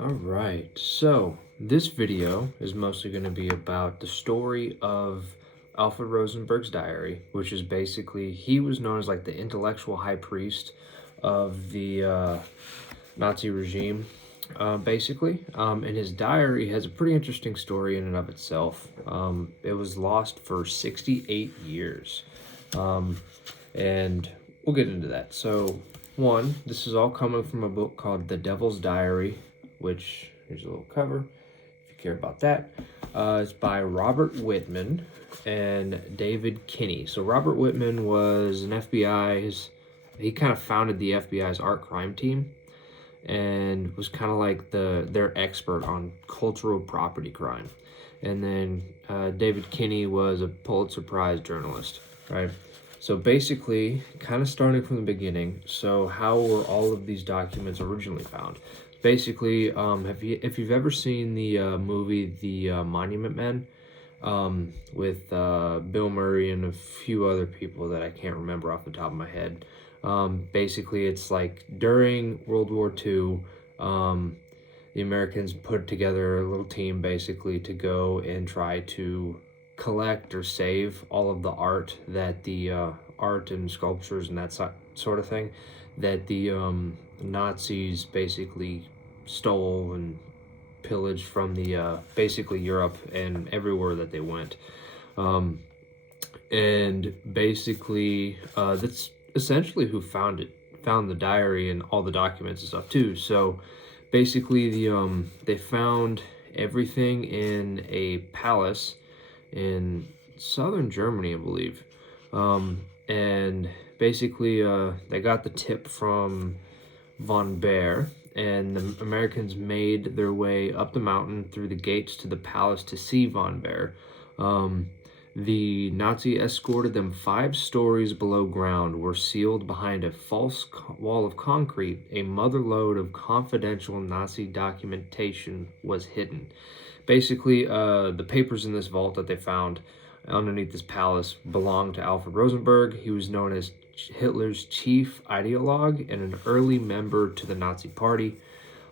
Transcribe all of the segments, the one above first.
Alright, so this video is mostly going to be about the story of Alfred Rosenberg's diary, which is basically, he was known as like the intellectual high priest of the Nazi regime, basically. And his diary has a pretty interesting story in and of itself. It was lost for 68 years. And we'll get into that. So, one, this is all coming from a book called The Devil's Diary, which, here's a little cover, if you care about that. It's by Robert Whitman and David Kinney. So Robert Whitman was an he kind of founded the FBI's art crime team and was kind of like their expert on cultural property crime. And then David Kinney was a Pulitzer Prize journalist, right? So basically, kind of starting from the beginning, so how were all of these documents originally found? Basically, if you've ever seen the movie The Monument Men, with Bill Murray and a few other people that I can't remember off the top of my head. Basically, it's like during World War II, the Americans put together a little team basically to go and try to collect or save all of the art that the art and sculptures and that sort of thing that the Nazis basically stole and pillaged from the basically Europe and everywhere that they went. And basically that's essentially who found the diary and all the documents and stuff too. So basically they found everything in a palace in southern Germany, I believe. And basically they got the tip from von Baer, and the Americans made their way up the mountain through the gates to the palace to see von Baer. The Nazi escorted them 5 stories below ground, were sealed behind a false wall of concrete. A motherlode of confidential Nazi documentation was hidden. Basically, the papers in this vault that they found underneath this palace belonged to Alfred Rosenberg. He was known as Hitler's chief ideologue and an early member to the Nazi Party.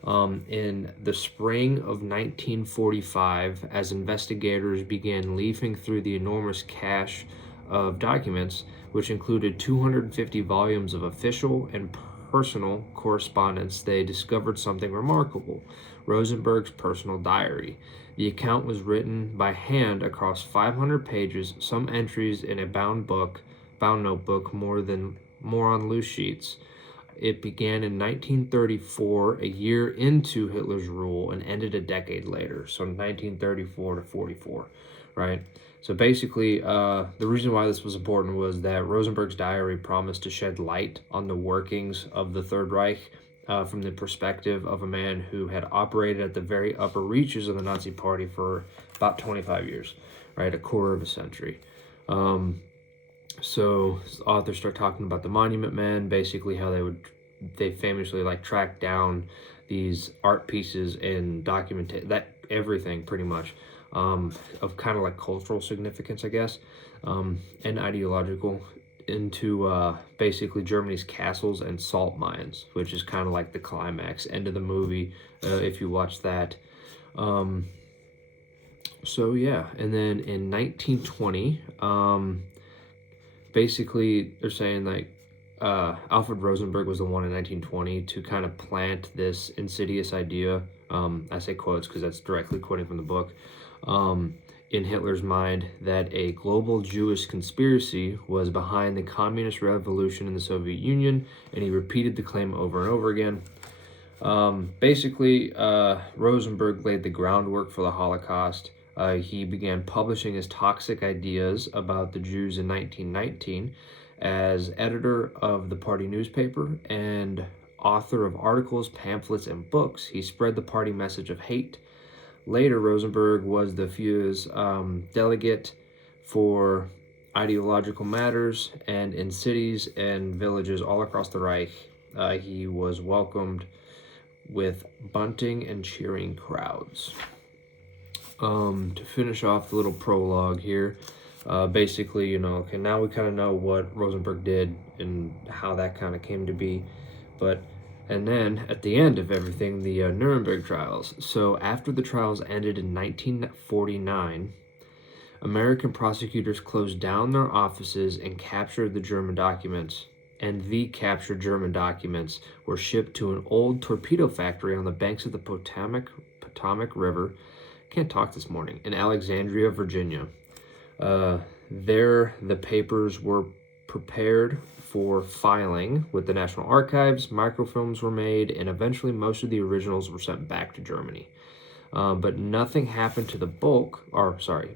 In the spring of 1945, as investigators began leafing through the enormous cache of documents, which included 250 volumes of official and personal correspondence, they discovered something remarkable: Rosenberg's personal diary. The account was written by hand across 500 pages, some entries in a bound notebook, more on loose sheets. It began in 1934, a year into Hitler's rule, and ended a decade later, so 1934 to 44, right? So basically, the reason why this was important was that Rosenberg's diary promised to shed light on the workings of the Third Reich from the perspective of a man who had operated at the very upper reaches of the Nazi Party for about 25 years, right? A quarter of a century. So the authors start talking about the Monument Men, basically how they famously like track down these art pieces and document that everything pretty much of kind of like cultural significance, I guess, and ideological, into basically Germany's castles and salt mines, which is kind of like the climax end of the movie if you watch that. So yeah, and then in 1920, basically they're saying like Alfred Rosenberg was the one in 1920 to kind of plant this insidious idea. I say quotes because that's directly quoting from the book. In Hitler's mind, that a global Jewish conspiracy was behind the communist revolution in the Soviet Union, and he repeated the claim over and over again. Basically, Rosenberg laid the groundwork for the Holocaust. He began publishing his toxic ideas about the Jews in 1919 as editor of the party newspaper and author of articles, pamphlets, and books. He spread the party message of hate. Later, Rosenberg was the FU's delegate for ideological matters, and in cities and villages all across the Reich, he was welcomed with bunting and cheering crowds. To finish off the little prologue here, basically, okay, now we kind of know what Rosenberg did and how that kind of came to be, but And then at the end of everything, the Nuremberg trials. So after the trials ended in 1949, American prosecutors closed down their offices and captured the German documents. And the captured German documents were shipped to an old torpedo factory on the banks of the Potomac River. Can't talk this morning. In Alexandria, Virginia. There, the papers were prepared for filing with the National Archives, microfilms were made, and eventually most of the originals were sent back to Germany. But nothing happened to the bulk,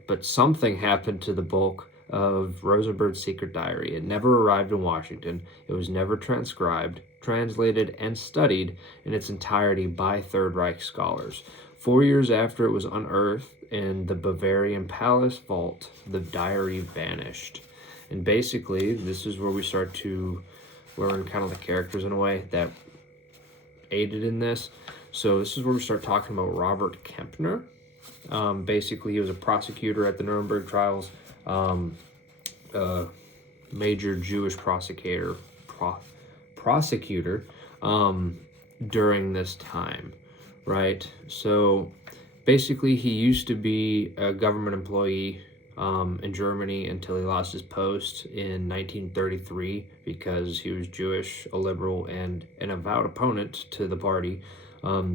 but something happened to the bulk of Rosenberg's secret diary. It never arrived in Washington. It was never transcribed, translated, and studied in its entirety by Third Reich scholars. 4 years after it was unearthed in the Bavarian Palace vault, the diary vanished. And basically, this is where we start to learn kind of the characters in a way that aided in this. So this is where we start talking about Robert Kempner. Basically, he was a prosecutor at the Nuremberg trials, major Jewish prosecutor during this time, right? So basically, he used to be a government employee in Germany until he lost his post in 1933 because he was Jewish, a liberal, and an avowed opponent to the party.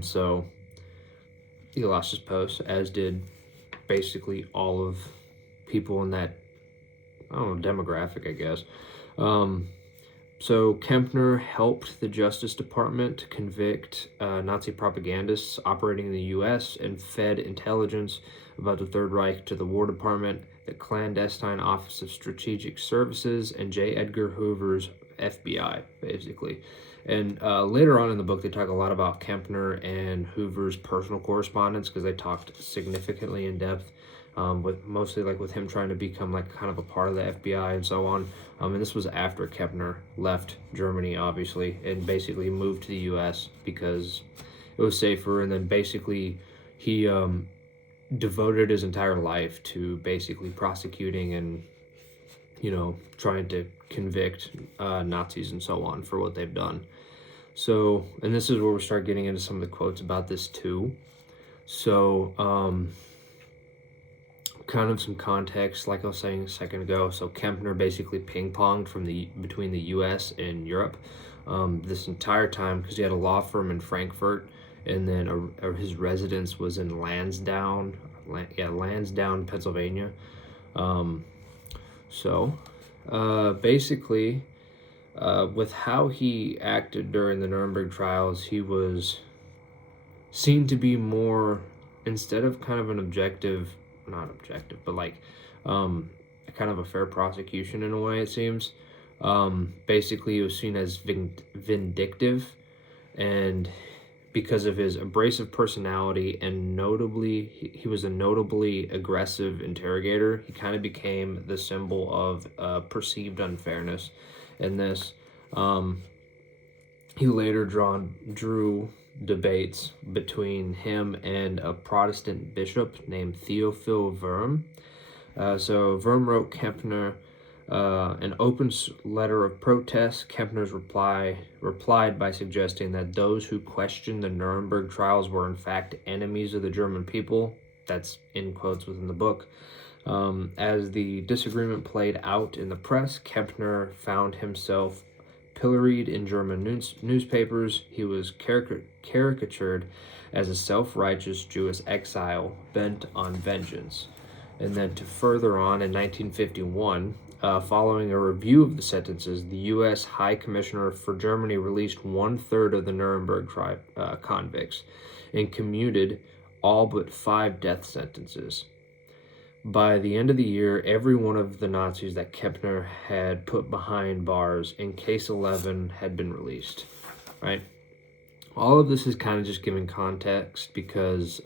So he lost his post, as did basically all of people in that, I don't know, demographic, I guess. So Kempner helped the Justice Department convict Nazi propagandists operating in the U.S. and fed intelligence about the Third Reich to the War Department, the clandestine Office of Strategic Services, and J. Edgar Hoover's FBI, basically. And later on in the book, they talk a lot about Kempner and Hoover's personal correspondence because they talked significantly in depth, with mostly like with him trying to become like kind of a part of the FBI and so on. And this was after Kempner left Germany, obviously, and basically moved to the U.S. because it was safer. And then basically he devoted his entire life to basically prosecuting and, you know, trying to convict Nazis and so on for what they've done. So, and this is where we start getting into some of the quotes about this too. So, kind of some context, like I was saying a second ago. So Kempner basically ping-ponged between the U.S. and Europe this entire time because he had a law firm in Frankfurt, and then his residence was in Lansdowne, Pennsylvania. Basically, with how he acted during the Nuremberg trials, he was seen to be more, instead of kind of an not objective, but like kind of a fair prosecution in a way, it seems. Basically, he was seen as vindictive, and because of his abrasive personality and notably, he was a notably aggressive interrogator. He kind of became the symbol of perceived unfairness in this. He later drew debates between him and a Protestant bishop named Theophil Wurm. So Wurm wrote Kempner an open letter of protest. Kempner's replied by suggesting that those who questioned the Nuremberg trials were in fact enemies of the German people. That's in quotes within the book. As the disagreement played out in the press, Kempner found himself pilloried in German newspapers. He was caricatured as a self-righteous Jewish exile bent on vengeance. And then to further on, in 1951, following a review of the sentences, the U.S. High Commissioner for Germany released 1/3 of the Nuremberg convicts and commuted all but 5 death sentences. By the end of the year, every one of the Nazis that Kempner had put behind bars in Case 11 had been released, right? All of this is kind of just giving context because,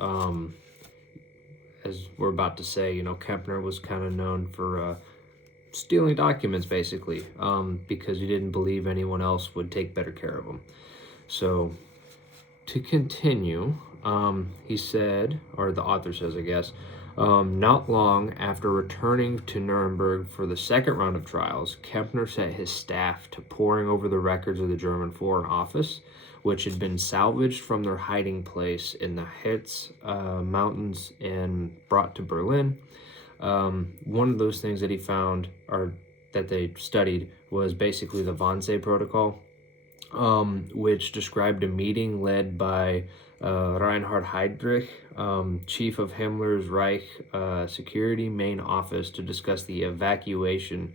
as we're about to say, you know, Kempner was kind of known for stealing documents, basically, because he didn't believe anyone else would take better care of him. So, to continue, he said, or the author says, I guess, not long after returning to Nuremberg for the second round of trials, Kempner set his staff to poring over the records of the German Foreign Office, which had been salvaged from their hiding place in the Harz mountains and brought to Berlin. One of those things that he found, or that they studied, was basically the Wannsee Protocol, which described a meeting led by Reinhard Heydrich, chief of Himmler's Reich Security Main Office, to discuss the evacuation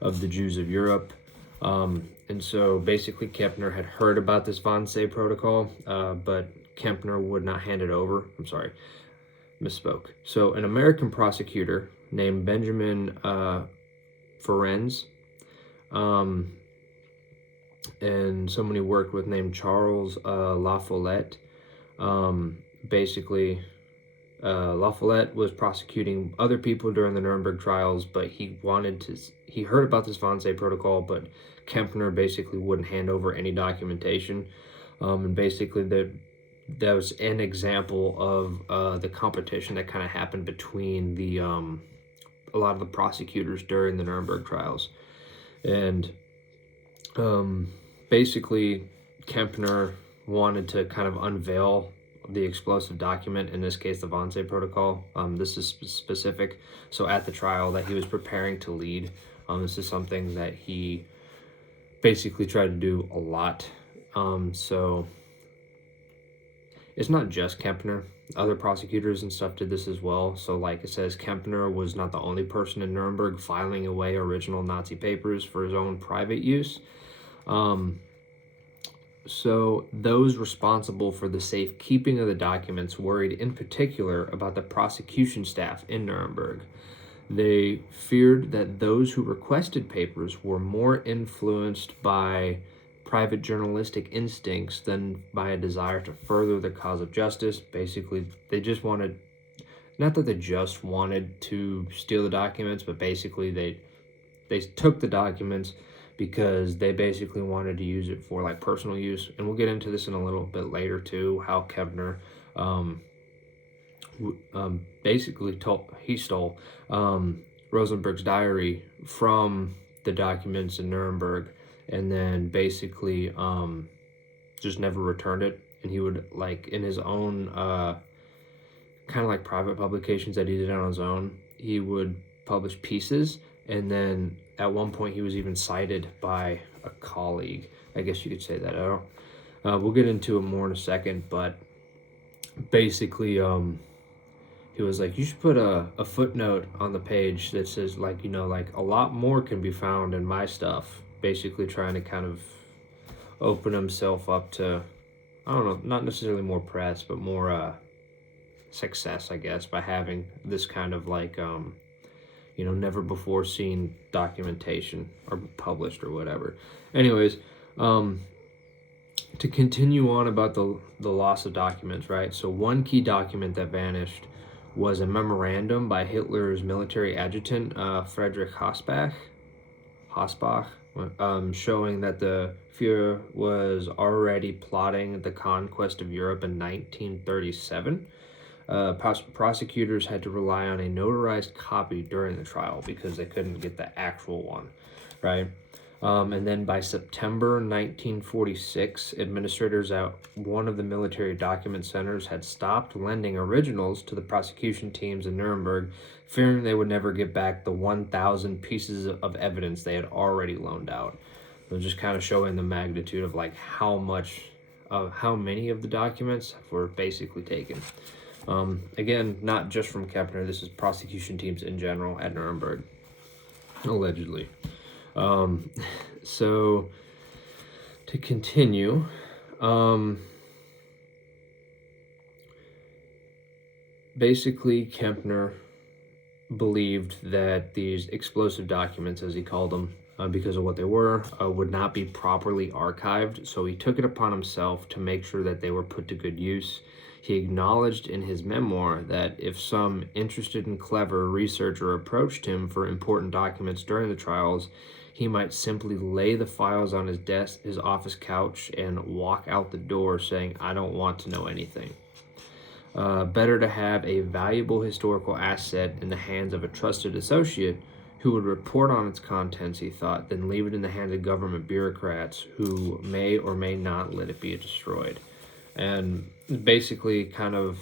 of the Jews of Europe. And so basically Kempner had heard about this Wannsee Protocol, but Kempner would not hand it over. I'm sorry, misspoke. So an American prosecutor named Benjamin Ferencz, and someone he worked with named Charles La Follette. Basically, La Follette was prosecuting other people during the Nuremberg trials, but he heard about this Wannsee Protocol, but Kempner basically wouldn't hand over any documentation. And basically that was an example of the competition that kind of happened between a lot of the prosecutors during the Nuremberg trials. And basically Kempner wanted to kind of unveil the explosive document, in this case the Wannsee Protocol. This is specific, so at the trial that he was preparing to lead, this is something that he basically tried to do a lot. So it's not just Kempner. Other prosecutors and stuff did this as well. So like it says, Kempner was not the only person in Nuremberg filing away original Nazi papers for his own private use. So those responsible for the safekeeping of the documents worried in particular about the prosecution staff in Nuremberg. They feared that those who requested papers were more influenced by private journalistic instincts than by a desire to further the cause of justice. Basically, they just wanted, not that they just wanted to steal the documents, but basically they took the documents because they basically wanted to use it for like personal use. And we'll get into this in a little bit later too, how Kempner basically stole Rosenberg's diary from the documents in Nuremberg, and then basically just never returned it. And he would, like, in his own kind of like private publications that he did on his own, he would publish pieces, and then at one point he was even cited by a colleague, I guess you could say that. We'll get into it more in a second, but basically he was like, you should put a footnote on the page that says, like, you know, like, a lot more can be found in my stuff, basically trying to kind of open himself up to, I don't know, not necessarily more press, but more success, I guess, by having this kind of like you know, never before seen documentation or published or whatever. Anyways, to continue on about the loss of documents, right? So one key document that vanished was a memorandum by Hitler's military adjutant, Friedrich Hossbach, showing that the Führer was already plotting the conquest of Europe in 1937. Prosecutors had to rely on a notarized copy during the trial because they couldn't get the actual one, right? And then by September 1946, administrators at one of the military document centers had stopped lending originals to the prosecution teams in Nuremberg, fearing they would never get back the 1,000 pieces of evidence they had already loaned out. So just kind of showing the magnitude of like how many of the documents were basically taken. Again, not just from Kempner, this is prosecution teams in general at Nuremberg, allegedly. So to continue, basically Kempner believed that these explosive documents, as he called them, because of what they were, would not be properly archived. So he took it upon himself to make sure that they were put to good use. He acknowledged in his memoir that if some interested and clever researcher approached him for important documents during the trials, he might simply lay the files on his desk, his office couch, and walk out the door saying, "I don't want to know anything." Better to have a valuable historical asset in the hands of a trusted associate who would report on its contents, he thought, then leave it in the hands of government bureaucrats who may or may not let it be destroyed. And basically kind of,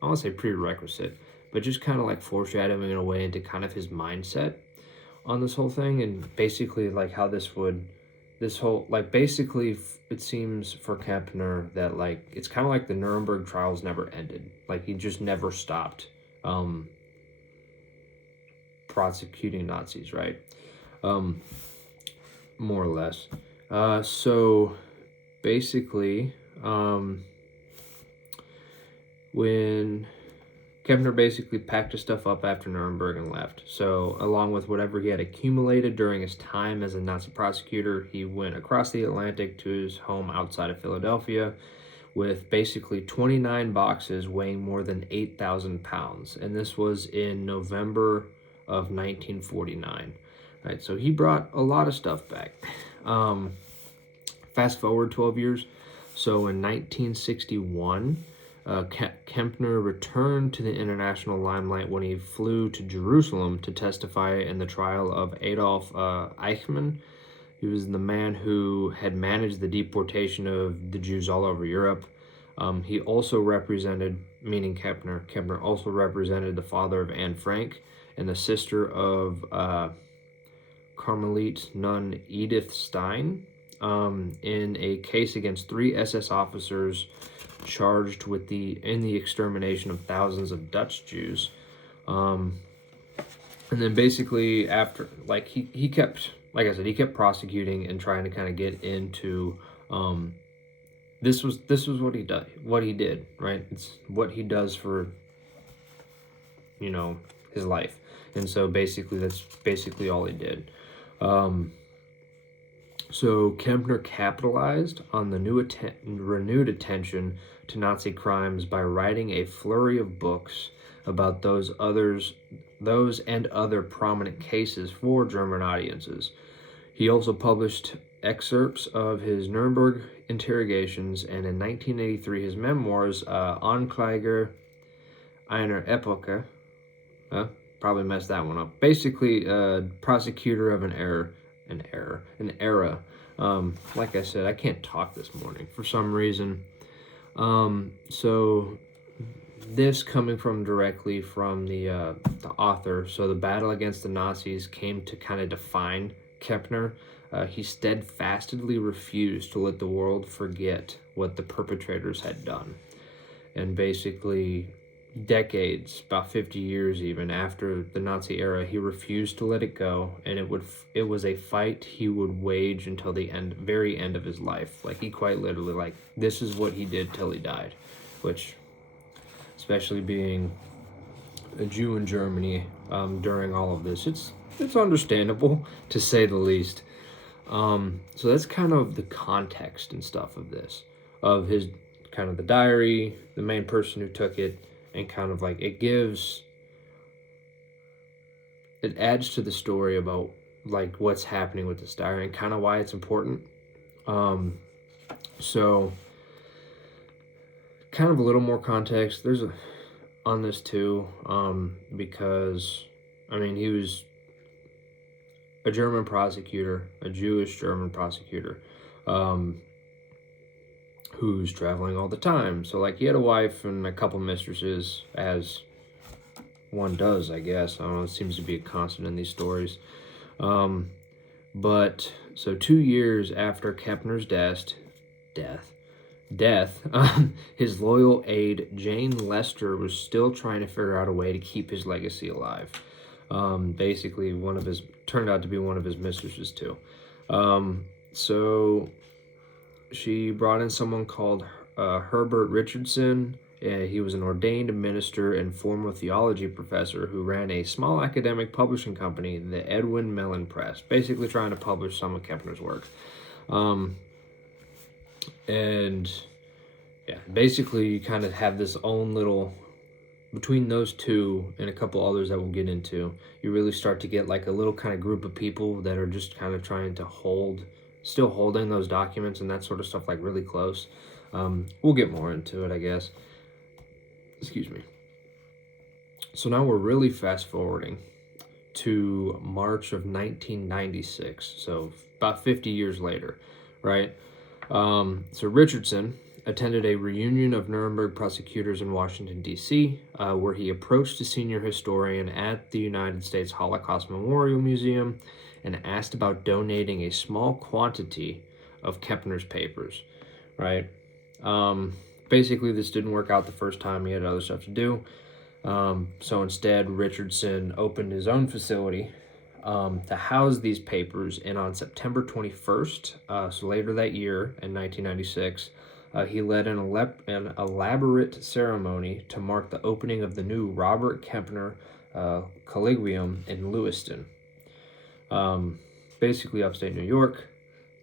I won't say prerequisite, but just kind of like foreshadowing in a way into kind of his mindset on this whole thing, and basically like how this whole, like basically it seems for Kempner that like it's kind of like the Nuremberg trials never ended. Like he just never stopped prosecuting Nazis, right? More or less. So basically, when Kempner basically packed his stuff up after Nuremberg and left. So, along with whatever he had accumulated during his time as a Nazi prosecutor, he went across the Atlantic to his home outside of Philadelphia with basically 29 boxes weighing more than 8,000 pounds. And this was in November of 1949. Right, so he brought a lot of stuff back. Fast forward 12 years. So in 1961, Kempner returned to the international limelight when he flew to Jerusalem to testify in the trial of Adolf Eichmann. He was the man who had managed the deportation of the Jews all over Europe. He also represented, meaning Kempner also represented the father of Anne Frank and the sister of Carmelite nun Edith Stein in a case against 3 SS officers charged with the extermination of thousands of Dutch Jews. And then basically after, like he kept, like I said, he kept prosecuting and trying to kind of get into this was what he did, right? It's what he does for, you know, his life. And so basically that's basically all he did. So Kempner capitalized on the renewed attention to Nazi crimes by writing a flurry of books about those and other prominent cases for German audiences. He also published excerpts of his Nuremberg interrogations, and in 1983 his memoirs, Ankläger einer Epoche, probably messed that one up. Basically, prosecutor of an era. Like I said, I can't talk this morning for some reason. So this coming directly from the author. So the battle against the Nazis came to kind of define Kempner. He steadfastly refused to let the world forget what the perpetrators had done. And basically, decades, about 50 years even after the Nazi era, he refused to let it go, and it was a fight he would wage until the very end of his life. Like, he quite literally, like, this is what he did till he died, which, especially being a Jew in Germany during all of this, it's understandable, to say the least. So that's kind of the context and stuff of this, of his kind of the diary, the main person who took it, and kind of like it adds to the story about like what's happening with this diary and kind of why it's important. So kind of a little more context on this too, because I mean, he was a German prosecutor, a Jewish German prosecutor, who's traveling all the time. So, like, he had a wife and a couple mistresses, as one does, I guess. I don't know, it seems to be a constant in these stories. But, so 2 years after Kempner's death, his loyal aide, Jane Lester, was still trying to figure out a way to keep his legacy alive. Basically, turned out to be one of his mistresses, too. So she brought in someone called Herbert Richardson. He was an ordained minister and former theology professor who ran a small academic publishing company, the Edwin Mellon Press, basically trying to publish some of Kempner's work. And yeah, basically you kind of have this own little, between those two and a couple others that we'll get into, you really start to get like a little kind of group of people that are just kind of trying to still holding those documents and that sort of stuff like really close. We'll get more into it, I guess. Excuse me. So now we're really fast forwarding to March of 1996, so about 50 years later, right? So Richardson attended a reunion of Nuremberg prosecutors in Washington, D.C., where he approached a senior historian at the United States Holocaust Memorial Museum and asked about donating a small quantity of Kempner's papers, right? Basically, this didn't work out the first time. He had other stuff to do. So instead, Richardson opened his own facility to house these papers, and on September 21st, so later that year in 1996, he led an elaborate ceremony to mark the opening of the new Robert Kempner Collegium in Lewiston, basically upstate New York.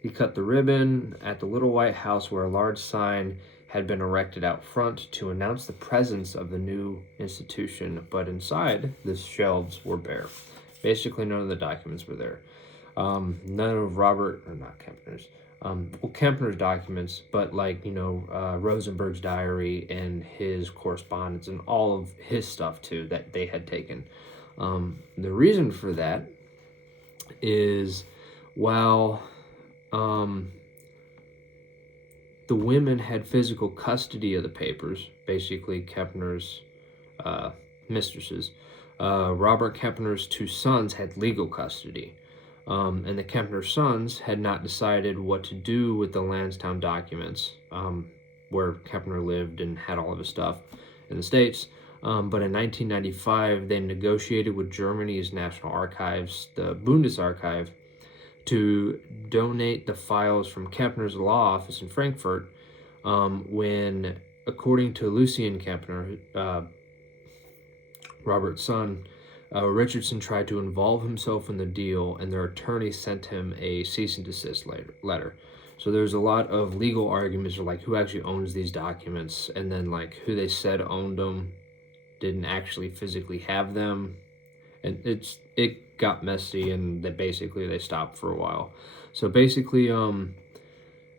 He cut the ribbon at the Little White House, where a large sign had been erected out front to announce the presence of the new institution, but inside, the shelves were bare. Basically, none of the documents were there. None of Kempner's documents, but Rosenberg's diary and his correspondence and all of his stuff too that they had taken. The reason for that is, while the women had physical custody of the papers, basically Kempner's mistresses, Robert Kempner's two sons had legal custody. And the Kempner sons had not decided what to do with the Lansdowne documents, where Kempner lived and had all of his stuff in the States. But in 1995, they negotiated with Germany's National Archives, the Bundesarchiv, to donate the files from Kempner's law office in Frankfurt, when, according to Lucien Kempner, Robert's son, Richardson tried to involve himself in the deal, and their attorney sent him a cease and desist letter. So there's a lot of legal arguments of who actually owns these documents, and then who they said owned them didn't actually physically have them, and it got messy, and they stopped for a while. So basically,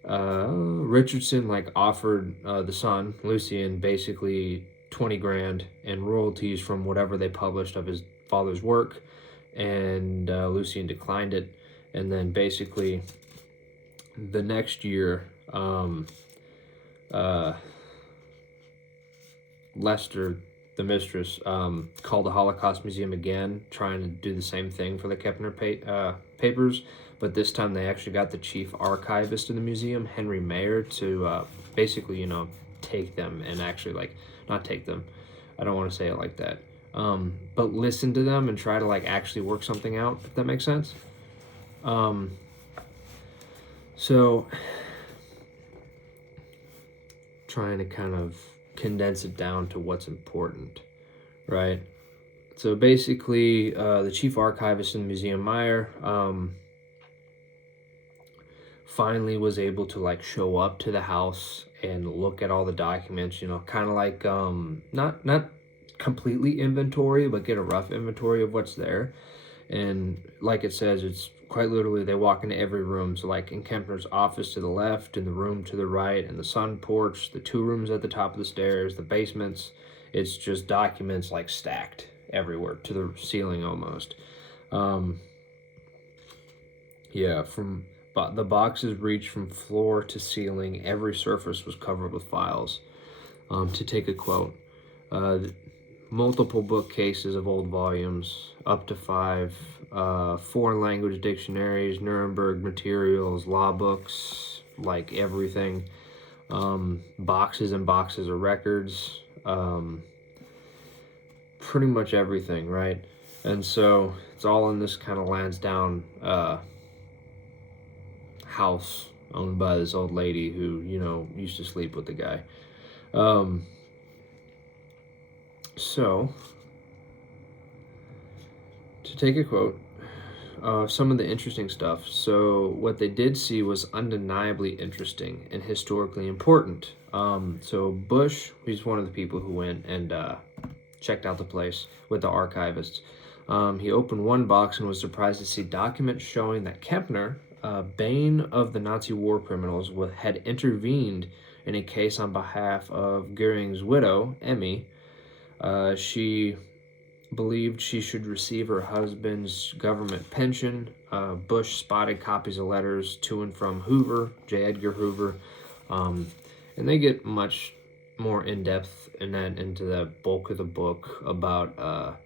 Richardson offered the son, Lucien, basically 20 grand and royalties from whatever they published of his father's work, and Lucien declined it. And then basically the next year, Lester, the mistress, called the Holocaust Museum again, trying to do the same thing for the Kempner papers, but this time they actually got the chief archivist of the museum, Henry Mayer, to basically, take them and actually, not take them, I don't want to say it like that, but listen to them and try to, actually work something out, if that makes sense. So, trying to kind of condense it down to what's important, right? So basically, the chief archivist in the museum, Meyer, finally was able to show up to the house and look at all the documents, kind of not completely inventory, but get a rough inventory of what's there. And like it says, it's quite literally, they walk into every room. So in Kempner's office to the left, in the room to the right, and the sun porch, the two rooms at the top of the stairs, the basements, it's just documents stacked everywhere to the ceiling almost. The boxes reached from floor to ceiling. Every surface was covered with files. To take a quote, multiple bookcases of old volumes, up to 5, foreign language dictionaries, Nuremberg materials, law books, everything, boxes and boxes of records, pretty much everything, right? And so it's all in this kind of Lansdowne house owned by this old lady who, used to sleep with the guy. So, to take a quote, some of the interesting stuff. So, what they did see was undeniably interesting and historically important. So, Bush, he's one of the people who went and checked out the place with the archivists. He opened one box and was surprised to see documents showing that Kempner, bane of the Nazi war criminals, had intervened in a case on behalf of Goering's widow, Emmy. She believed she should receive her husband's government pension. Bush spotted copies of letters to and from Hoover, J. Edgar Hoover, and they get much more in-depth into the bulk of the book about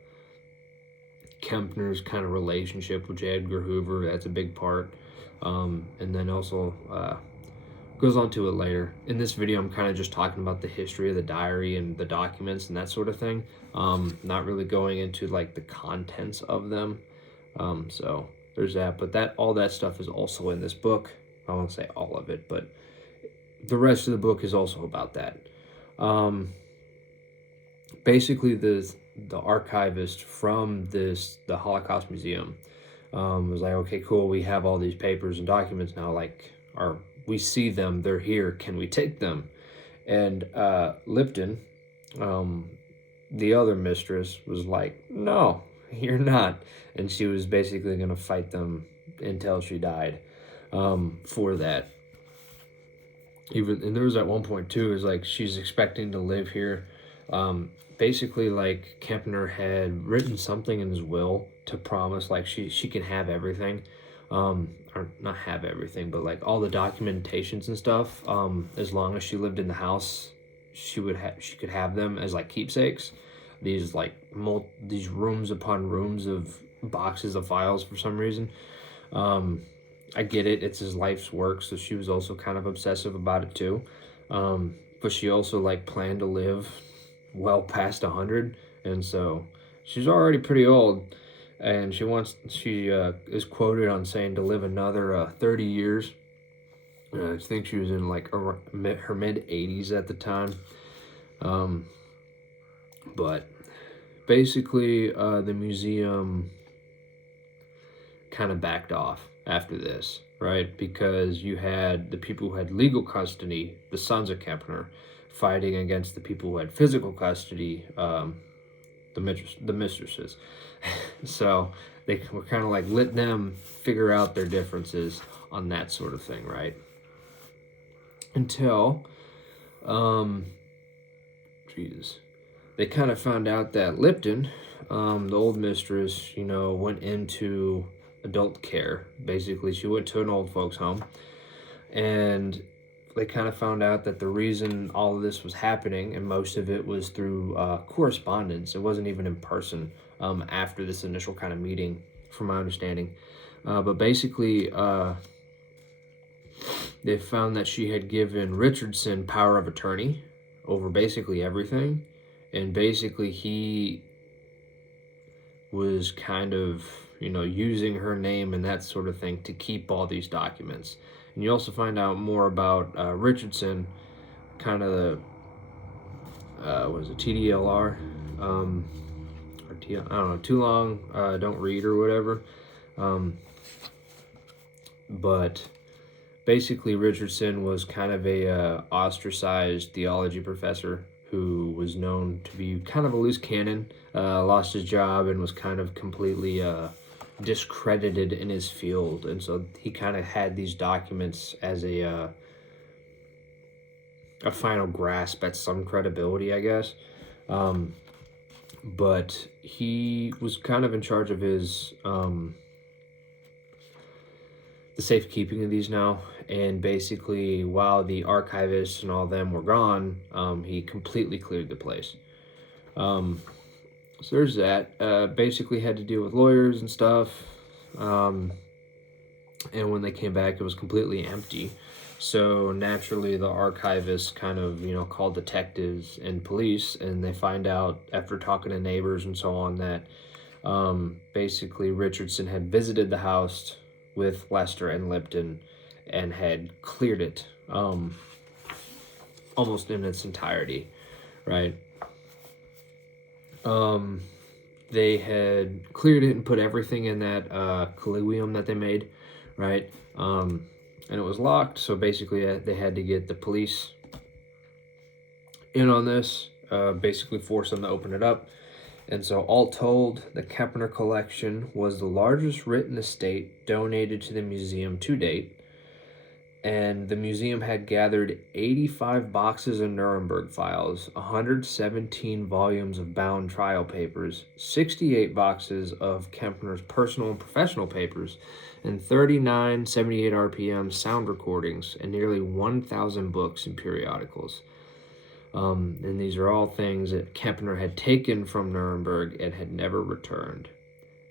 Kempner's kind of relationship with J. Edgar Hoover. That's a big part. And then also goes on to it later. In this video, I'm kind of just talking about the history of the diary and the documents and that sort of thing. Not really going into like the contents of them. So there's that. But all that stuff is also in this book. I won't say all of it, but the rest of the book is also about that. Basically, the archivist from the Holocaust Museum was like, okay, cool, we have all these papers and documents now, like, we see them, they're here, can we take them? And Lipton, the other mistress, was like, no, you're not. And she was basically going to fight them until she died for that. And there was at one point too, is like she's expecting to live here. Basically, like, Kempner had written something in his will to promise, like, she can have everything, or not have everything, but like all the documentations and stuff. As long as she lived in the house, she could have them as like keepsakes. These like these rooms upon rooms of boxes of files for some reason. I get it, it's his life's work, so she was also kind of obsessive about it too. But she also like planned to live well past 100, and so she's already pretty old, and she is quoted on saying to live another 30 years. I think she was in like her mid-80s at the time. But basically the museum kind of backed off after this, right? Because you had the people who had legal custody, the sons of Kempner, fighting against the people who had physical custody, the mistresses. So they were kind of like, let them figure out their differences on that sort of thing, right? Until they kind of found out that Lipton, the old mistress, went into adult care. Basically, she went to an old folks home, and they kind of found out that the reason all of this was happening, and most of it was through correspondence, it wasn't even in person after this initial kind of meeting, from my understanding. But basically, they found that she had given Richardson power of attorney over basically everything, and basically he was kind of, using her name and that sort of thing to keep all these documents. And you also find out more about Richardson, kind of the, what is it, TDLR, or I don't know, too long, don't read or whatever. But basically Richardson was kind of a ostracized theology professor who was known to be kind of a loose cannon, lost his job and was kind of completely discredited in his field, and so he kind of had these documents as a final grasp at some credibility, I guess. But he was kind of in charge of his the safekeeping of these now, and basically while the archivists and all of them were gone, he completely cleared the place. So there's that. Basically had to deal with lawyers and stuff. And when they came back, it was completely empty. So naturally, the archivists kind of, called detectives and police, and they find out after talking to neighbors and so on that basically Richardson had visited the house with Lester and Lipton and had cleared it almost in its entirety, right? They had cleared it and put everything in that colloquium that they made, right? And it was locked, so basically they had to get the police in on this, basically force them to open it up. And so all told, the Kempner collection was the largest written estate donated to the museum to date. and the museum had gathered 85 boxes of Nuremberg files, 117 volumes of bound trial papers, 68 boxes of Kempner's personal and professional papers, and 39 78 RPM sound recordings, and nearly 1,000 books and periodicals. And these are all things that Kempner had taken from Nuremberg and had never returned.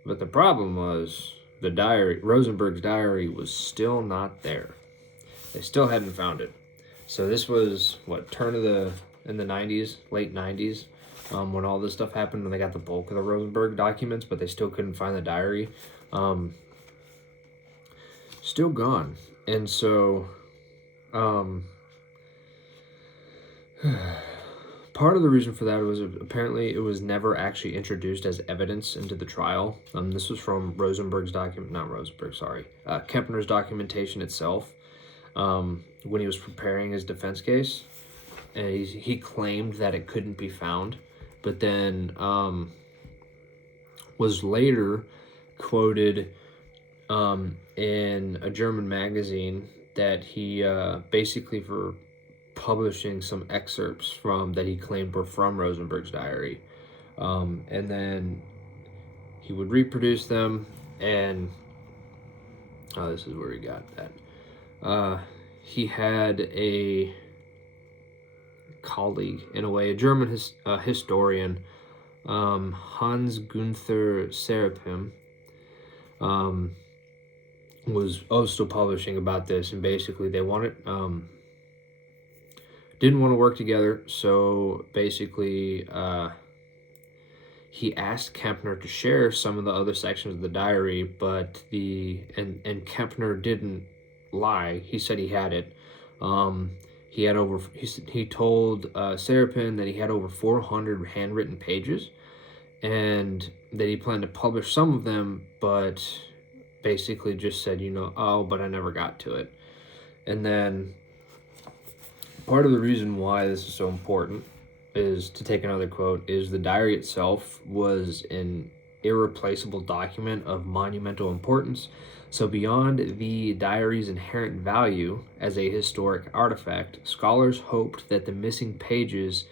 But the problem was the diary, Rosenberg's diary, was still not there. They still hadn't found it. So this was, in the 90s, late 90s, when all this stuff happened, when they got the bulk of the Rosenberg documents, but they still couldn't find the diary. Still gone. And so, part of the reason for that was apparently it was never actually introduced as evidence into the trial. This was from Kempner's documentation itself. When he was preparing his defense case, and he claimed that it couldn't be found, but then was later quoted in a German magazine that he basically for publishing some excerpts from that he claimed were from Rosenberg's diary, and then he would reproduce them, and this is where he got that. He had a colleague, in a way, a German historian, Hans Günther Serapim, was also publishing about this, and basically they didn't want to work together, so basically he asked Kempner to share some of the other sections of the diary, but and Kempner didn't lie. He said he had it. He told Serapin that he had over 400 handwritten pages, and that he planned to publish some of them, but basically just said, but I never got to it. And then part of the reason why this is so important is, to take another quote, is the diary itself was an irreplaceable document of monumental importance. So beyond the diary's inherent value as a historic artifact, scholars hoped that the missing pages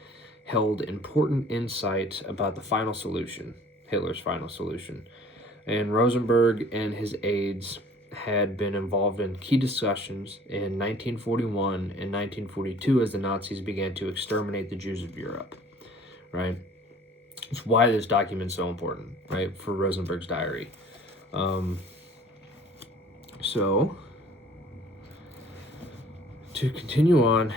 held important insight about the final solution, Hitler's final solution. And Rosenberg and his aides had been involved in key discussions in 1941 and 1942 as the Nazis began to exterminate the Jews of Europe, right? It's why this document's so important, right, for Rosenberg's diary. So, to continue on,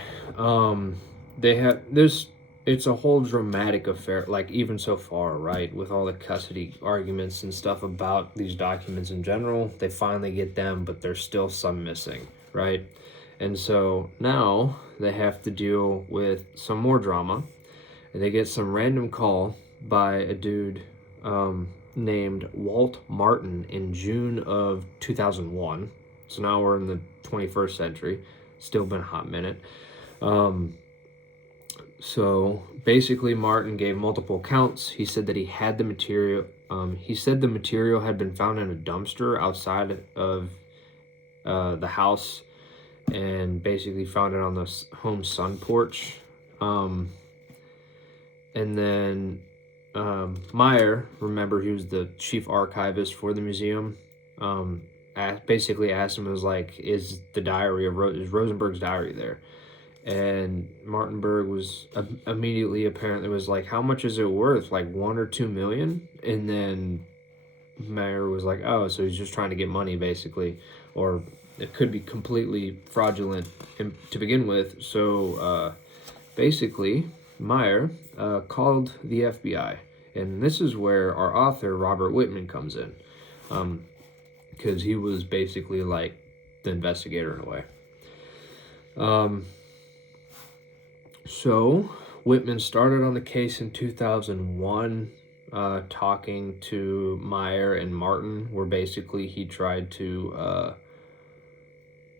it's a whole dramatic affair, like, even so far, right, with all the custody arguments and stuff about these documents in general. They finally get them, but there's still some missing, right? And so now they have to deal with some more drama, and they get some random call by a dude named Walt Martin in June of 2001. So now we're in the 21st century. Still been a hot minute. So basically, Martin gave multiple accounts. He said that he had the material. He said the material had been found in a dumpster outside of the house, and basically found it on the home sun porch. And then Meyer, remember, he was the chief archivist for the museum, basically asked him, was like, is the diary of is Rosenberg's diary there? And Martinberg was immediately, apparently, was like, how much is it worth? Like 1 or 2 million? And then Meyer was like, oh, so he's just trying to get money, basically. Or it could be completely fraudulent to begin with. So basically, Meyer called the FBI. And this is where our author, Robert Whitman, comes in. Because he was basically like the investigator in a way. So Whitman started on the case in 2001, talking to Meyer and Martin, where basically he tried to,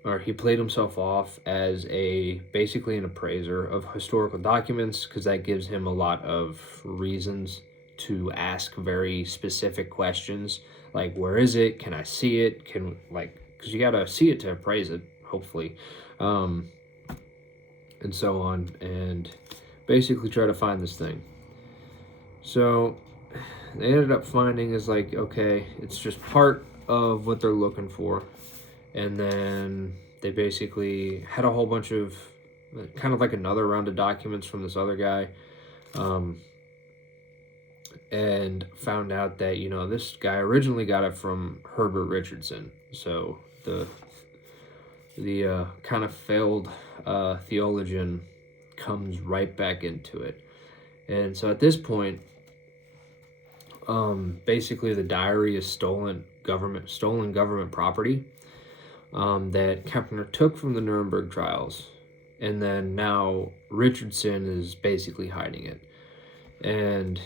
or he played himself off as basically an appraiser of historical documents, because that gives him a lot of reasons to ask very specific questions, like, where is it? Can I see it? Because you gotta see it to appraise it, hopefully, and so on, and basically try to find this thing. So they ended up finding is like, okay, it's just part of what they're looking for. And then they basically had a whole bunch of kind of like another round of documents from this other guy, and found out that, you know, this guy originally got it from Herbert Richardson. So the kind of failed theologian comes right back into it. And so at this point, basically the diary is stolen government property that Kempner took from the Nuremberg trials, and then now Richardson is basically hiding it. And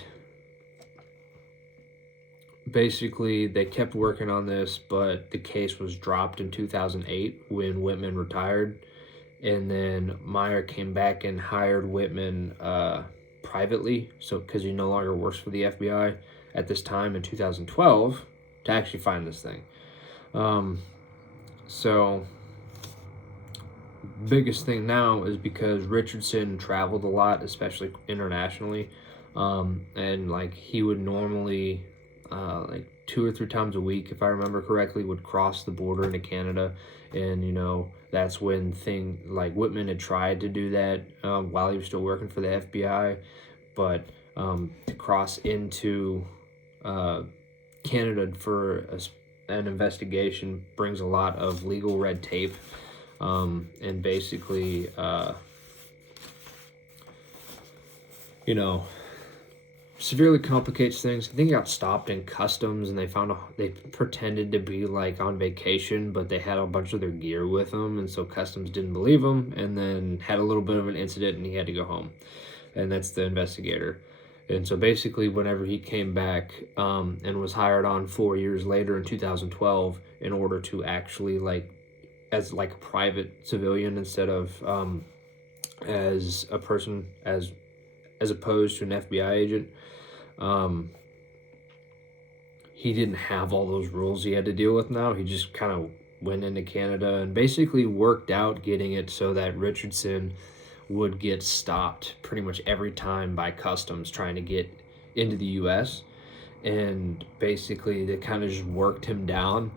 basically they kept working on this, but the case was dropped in 2008 when Whitman retired, and then Meyer came back and hired Whitman privately, so because he no longer works for the FBI at this time in 2012, to actually find this thing. So biggest thing now is because Richardson traveled a lot, especially internationally, and like he would normally like 2 or 3 times a week, if I remember correctly, would cross the border into Canada. And, you know, that's when Whitman had tried to do that while he was still working for the FBI, but to cross into Canada for an investigation brings a lot of legal red tape, and basically, you know, severely complicates things. I think he got stopped in customs, and they pretended to be like on vacation, but they had a bunch of their gear with them, and so customs didn't believe him, and then had a little bit of an incident, and he had to go home. And that's the investigator. And so basically, whenever he came back and was hired on 4 years later in 2012, in order to actually as a private civilian instead of as a person, as opposed to an FBI agent, he didn't have all those rules he had to deal with now. He just kind of went into Canada and basically worked out getting it so that Richardson would get stopped pretty much every time by customs trying to get into the U.S. And basically they kind of just worked him down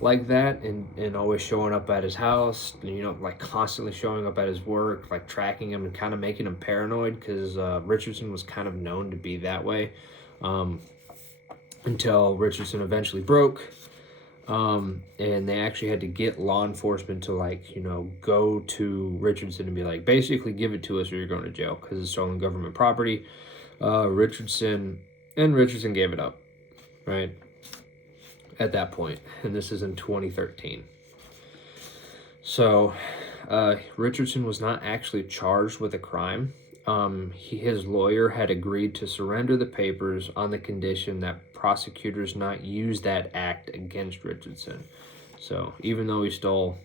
like that, and always showing up at his house, you know, like constantly showing up at his work, like tracking him and kind of making him paranoid, because Richardson was kind of known to be that way, until Richardson eventually broke, and they actually had to get law enforcement to go to Richardson and be like, basically give it to us or you're going to jail because it's stolen government property. Richardson gave it up, right? At that point, and this is in 2013. So Richardson was not actually charged with a crime. His lawyer had agreed to surrender the papers on the condition that prosecutors not use that act against Richardson. So even though he stole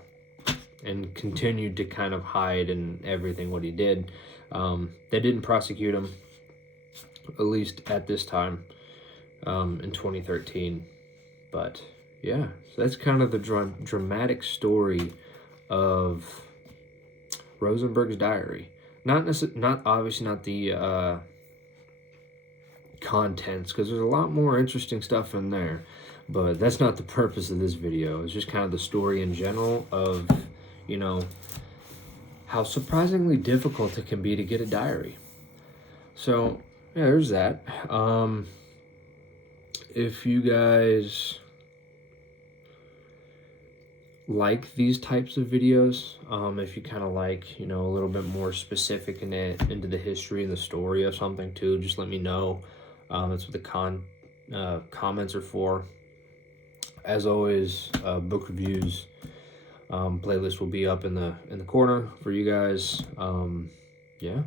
and continued to kind of hide and everything what he did, they didn't prosecute him, at least at this time, in 2013. But yeah, so that's kind of the dramatic story of Rosenberg's diary. Not obviously not the contents, because there's a lot more interesting stuff in there, but that's not the purpose of this video. It's just kind of the story in general of, you know, how surprisingly difficult it can be to get a diary. So yeah, there's that. If you guys like these types of videos, if you kind of like, you know, a little bit more specific into the history and the story of something too, just let me know. That's what the comments are for. As always, book reviews playlist will be up in the corner for you guys. Yeah.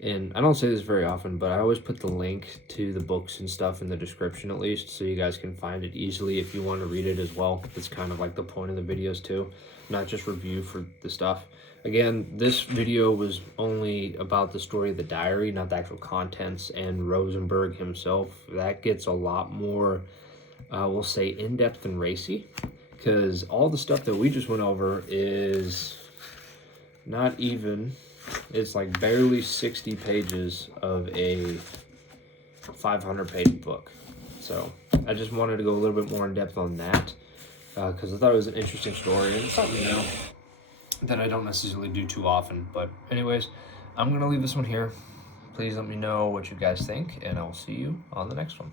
And I don't say this very often, but I always put the link to the books and stuff in the description, at least, so you guys can find it easily if you want to read it as well. It's kind of like the point of the videos too, not just review for the stuff. Again, this video was only about the story of the diary, not the actual contents, and Rosenberg himself. That gets a lot more, we'll say, in-depth and racy. because all the stuff that we just went over is not even, it's like barely 60 pages of a 500-page book. So I just wanted to go a little bit more in depth on that, because I thought it was an interesting story, and it's something, that I don't necessarily do too often. But anyways, I'm going to leave this one here. Please let me know what you guys think, and I'll see you on the next one.